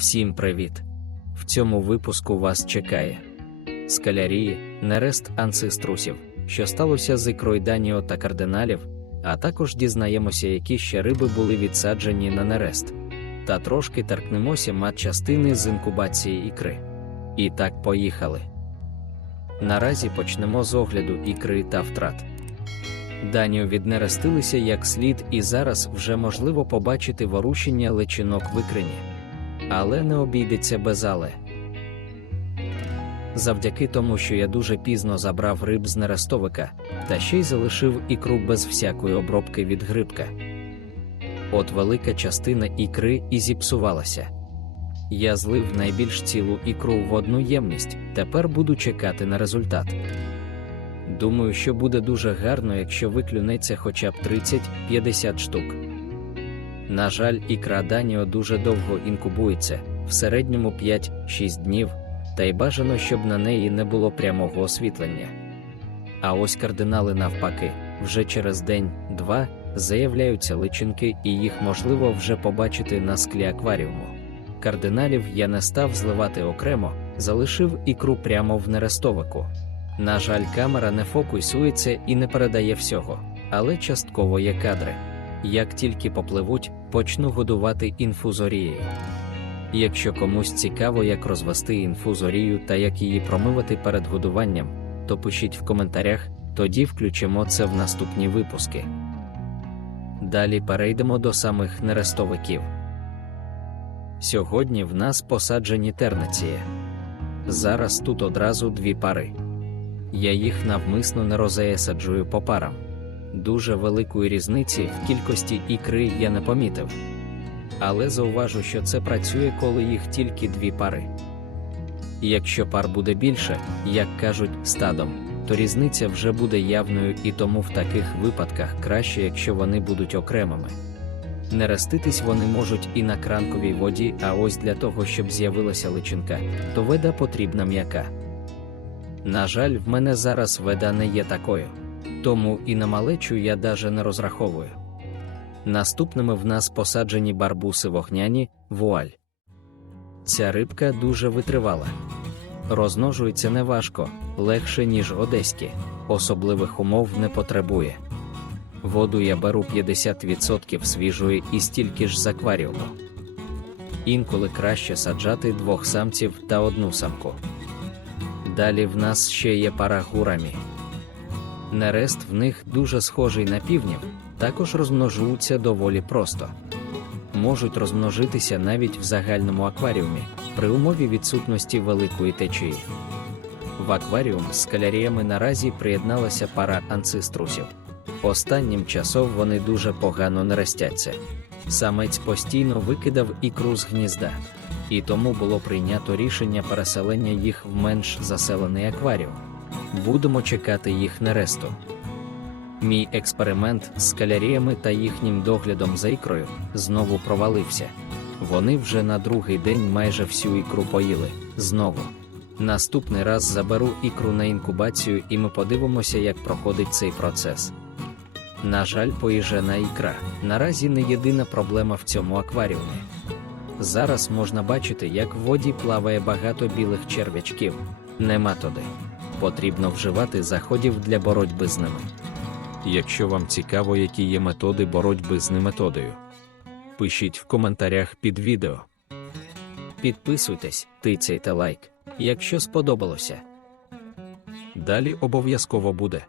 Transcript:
Всім привіт! В цьому випуску вас чекає скалярії, нерест анциструсів, що сталося з ікрою Даніо та кардиналів, а також дізнаємося, які ще риби були відсаджені на нерест. Та трошки торкнемося матчастини з інкубації ікри. І так поїхали. Наразі почнемо з огляду ікри та втрат. Данію віднерестилися як слід, і зараз вже можливо побачити ворушення личинок в ікрині. Але не обійдеться без але. Завдяки тому, що я дуже пізно забрав риб з нерестовика, та ще й залишив ікру без всякої обробки від грибка. От велика частина ікри і зіпсувалася. Я злив найбільш цілу ікру в одну ємність, тепер буду чекати на результат. Думаю, що буде дуже гарно, якщо виклюнеться хоча б 30-50 штук. На жаль, ікра Даніо дуже довго інкубується, в середньому 5-6 днів, та й бажано, щоб на неї не було прямого освітлення. А ось кардинали навпаки, вже через день-два заявляються личинки, і їх можливо вже побачити на склі акваріуму. Кардиналів я не став зливати окремо, залишив ікру прямо в нерестовику. На жаль, камера не фокусується і не передає всього, але частково є кадри. Як тільки попливуть, почну годувати інфузорією. Якщо комусь цікаво, як розвести інфузорію та як її промивати перед годуванням, то пишіть в коментарях, тоді включимо це в наступні випуски. Далі перейдемо до самих нерестовиків. Сьогодні в нас посаджені тернації. Зараз тут одразу дві пари. Я їх навмисно не розеясаджую по парам. Дуже великої різниці в кількості ікри я не помітив. Але зауважу, що це працює, коли їх тільки дві пари. Якщо пар буде більше, як кажуть, стадом, то різниця вже буде явною і тому в таких випадках краще, якщо вони будуть окремими. Не роститись вони можуть і на кранковій воді, а ось для того, щоб з'явилася личинка, то веда потрібна м'яка. На жаль, в мене зараз веда не є такою, тому і на малечу я даже не розраховую. Наступними в нас посаджені барбуси вогняні, вуаль. Ця рибка дуже витривала. Розмножується неважко, легше, ніж одеські, особливих умов не потребує. Воду я беру 50% свіжої і стільки ж з акваріуму. Інколи краще саджати двох самців та одну самку. Далі в нас ще є пара гурамі. Нерест в них дуже схожий на півнів, також розмножуються доволі просто. Можуть розмножитися навіть в загальному акваріумі при умові відсутності великої течії. В акваріум з каляріями наразі приєдналася пара анциструсів. Останнім часом вони дуже погано нерестяться. Самець постійно викидав ікру з гнізда, і тому було прийнято рішення переселення їх в менш заселений акваріум. Будемо чекати їх нересту. Мій експеримент з каляріями та їхнім доглядом за ікрою знову провалився. Вони вже на другий день майже всю ікру поїли знову. Наступний раз заберу ікру на інкубацію, і ми подивимося, як проходить цей процес. На жаль, поїжена ікра наразі не єдина проблема в цьому акваріумі. Зараз можна бачити, як в воді плаває багато білих черв'ячків, нематоди. Потрібно вживати заходів для боротьби з ними. Якщо вам цікаво, які є методи боротьби з неметодою, пишіть в коментарях під відео. Підписуйтесь, тицяйте лайк, якщо сподобалося. Далі обов'язково буде.